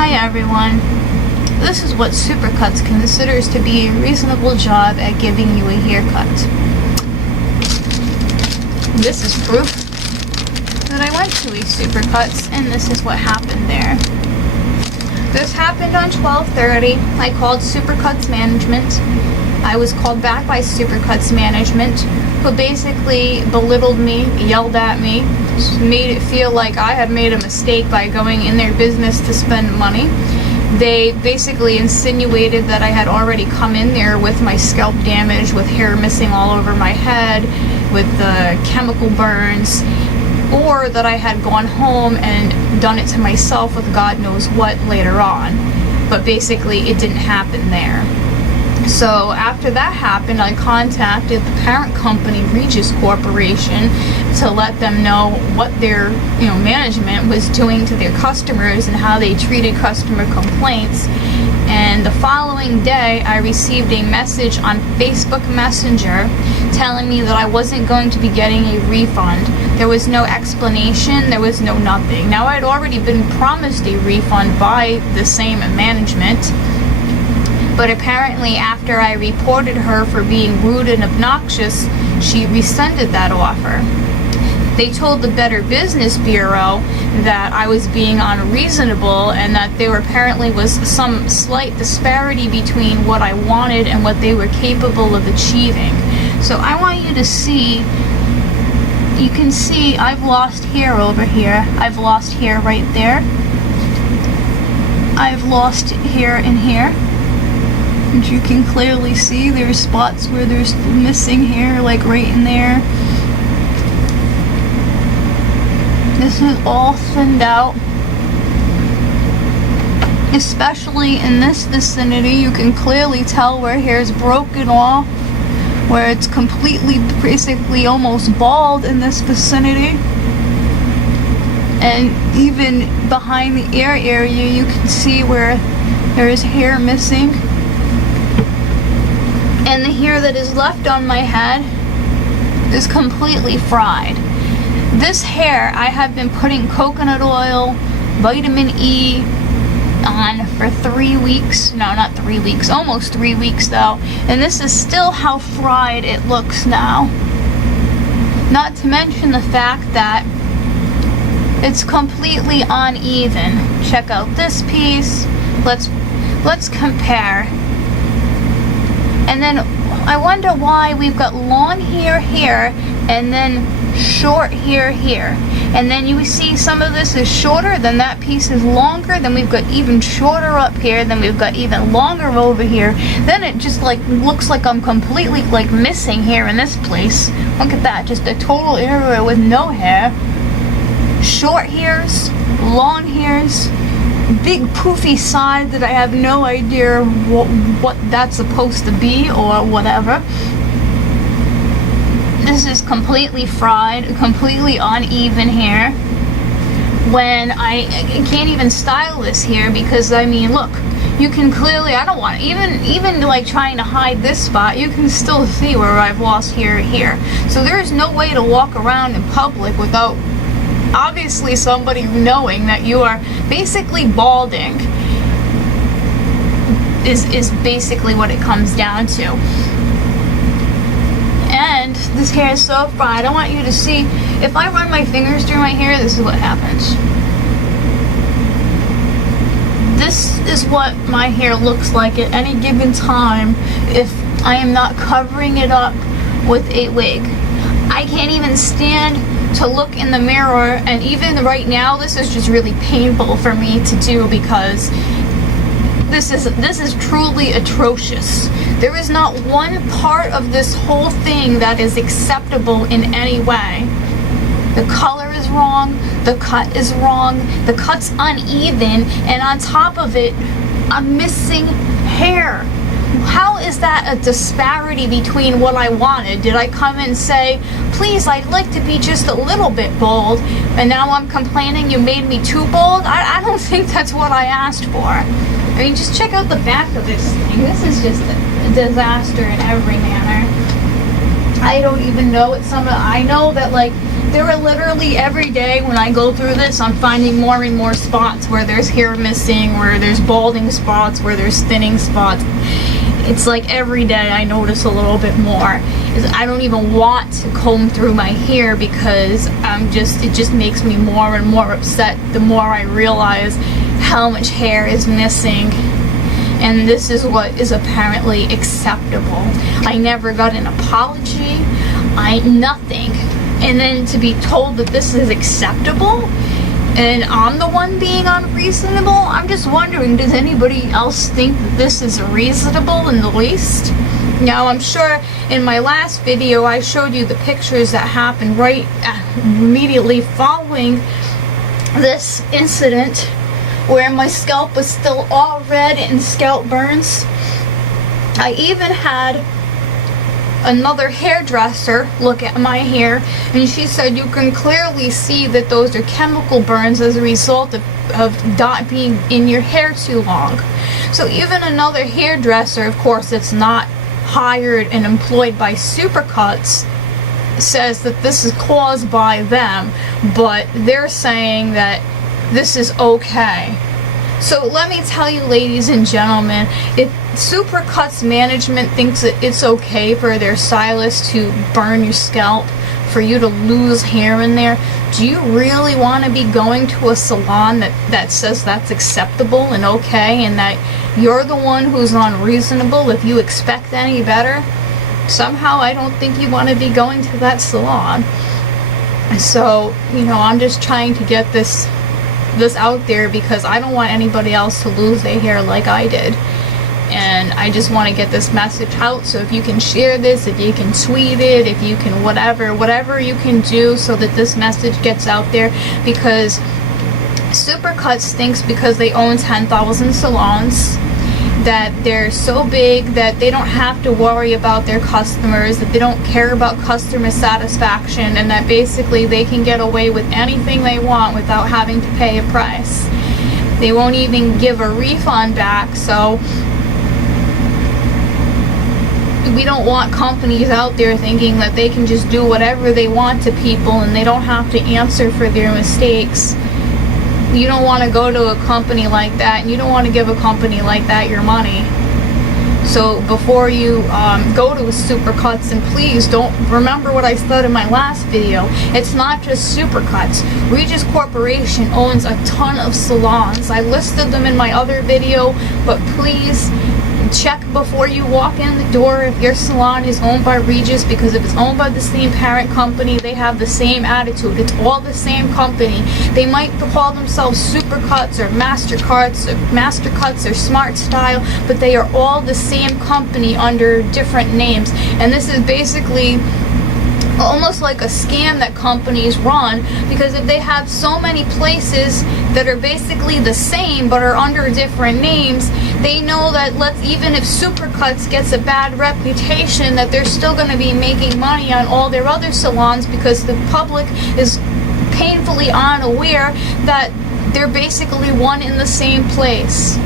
Hi everyone. This is what Supercuts considers to be a reasonable job at giving you a haircut. This is proof that I went to a Supercuts, and this is what happened there. This happened on 12/30. I called Supercuts management. I was called back by Supercuts management, who basically belittled me, yelled at me, made it feel like I had made a mistake by going in their business to spend money. They basically insinuated that I had already come in there with my scalp damage, with hair missing all over my head, with the chemical burns, or that I had gone home and done it to myself with God knows what later on. But basically it didn't happen there. So after that happened, I contacted the parent company, Regis Corporation, to let them know what their management was doing to their customers and how they treated customer complaints. And the following day, I received a message on Facebook Messenger telling me that I wasn't going to be getting a refund. There was no explanation, there was no nothing. Now, I'd already been promised a refund by the same management, but apparently after I reported her for being rude and obnoxious, she rescinded that offer. They told the Better Business Bureau that I was being unreasonable and that there apparently was some slight disparity between what I wanted and what they were capable of achieving. So I want you to see, you can see I've lost hair over here. I've lost hair right there. I've lost hair in here. And you can clearly see there's spots where there's missing hair, like right in there. This is all thinned out. Especially in this vicinity, you can clearly tell where hair's broken off, where it's completely, basically almost bald in this vicinity. And even behind the ear area, you can see where there is hair missing. And the hair that is left on my head is completely fried. This hair, I have been putting coconut oil, vitamin E on for 3 weeks. No, not 3 weeks, almost 3 weeks though. And this is still how fried it looks now. Not to mention the fact that it's completely uneven. Check out this piece. Let's compare. And then I wonder why we've got long hair here and then short hair here. And then you see some of this is shorter, then that piece is longer, then we've got even shorter up here, then we've got even longer over here. Then it just looks like I'm completely missing hair in this place. Look at that, just a total area with no hair. Short hairs, long hairs, big poofy side that I have no idea what that's supposed to be or whatever. This is completely fried, completely uneven hair. When I can't even style this hair because look, you can clearly, I don't want even trying to hide this spot, you can still see where I've lost hair here. So there is no way to walk around in public without obviously somebody knowing that you are basically balding is basically what it comes down to. And this hair is so fried. I want you to see, if I run my fingers through my hair, this is what happens. This is what my hair looks like at any given time if I am not covering it up with a wig. I can't even stand to look in the mirror, and even right now this is just really painful for me to do because this is truly atrocious. There is not one part of this whole thing that is acceptable in any way. The color is wrong, the cut is wrong, the cut's uneven, and on top of it, I'm missing hair. How is that a disparity between what I wanted? Did I come and say, please, I'd like to be just a little bit bald, and now I'm complaining you made me too bald? I don't think that's what I asked for. I mean, just check out the back of this thing. This is just a disaster in every manner. I don't even know I know that there are literally every day when I go through this, I'm finding more and more spots where there's hair missing, where there's balding spots, where there's thinning spots. It's like every day I notice a little bit more. I don't even want to comb through my hair because it just makes me more and more upset the more I realize how much hair is missing. And this is what is apparently acceptable. I never got an apology, nothing. And then to be told that this is acceptable and I'm the one being unreasonable, I'm just wondering, does anybody else think that this is reasonable in the least? Now, I'm sure in my last video I showed you the pictures that happened right immediately following this incident, where my scalp was still all red and scalp burns. I even had another hairdresser look at my hair, and she said you can clearly see that those are chemical burns as a result of not being in your hair too long. So even another hairdresser, of course it's not hired and employed by Supercuts, says that this is caused by them, but they're saying that this is okay. So let me tell you, ladies and gentlemen, if Supercuts management thinks that it's okay for their stylist to burn your scalp, for you to lose hair in there, do you really want to be going to a salon that says that's acceptable and okay, and that you're the one who's unreasonable if you expect any better? Somehow I don't think you want to be going to that salon. So, I'm just trying to get this out there because I don't want anybody else to lose their hair like I did. And I just want to get this message out. So if you can share this, if you can tweet it, if you can whatever you can do so that this message gets out there, because Supercuts thinks because they own 10,000 salons that they're so big that they don't have to worry about their customers, that they don't care about customer satisfaction, and that basically they can get away with anything they want without having to pay a price. They won't even give a refund back. So we don't want companies out there thinking that they can just do whatever they want to people and they don't have to answer for their mistakes. You don't want to go to a company like that, and you don't want to give a company like that your money. So before you go to a Supercuts, and please don't, remember what I said in my last video, it's not just Supercuts. Regis Corporation owns a ton of salons. I listed them in my other video, but please check before you walk in the door if your salon is owned by Regis, because if it's owned by the same parent company, they have the same attitude. It's all the same company. They might call themselves Supercuts or Mastercuts or Smart Style, but they are all the same company under different names. And this is basically almost like a scam that companies run, because if they have so many places that are basically the same but are under different names, they know that even if Supercuts gets a bad reputation, that they're still going to be making money on all their other salons, because the public is painfully unaware that they're basically one in the same place.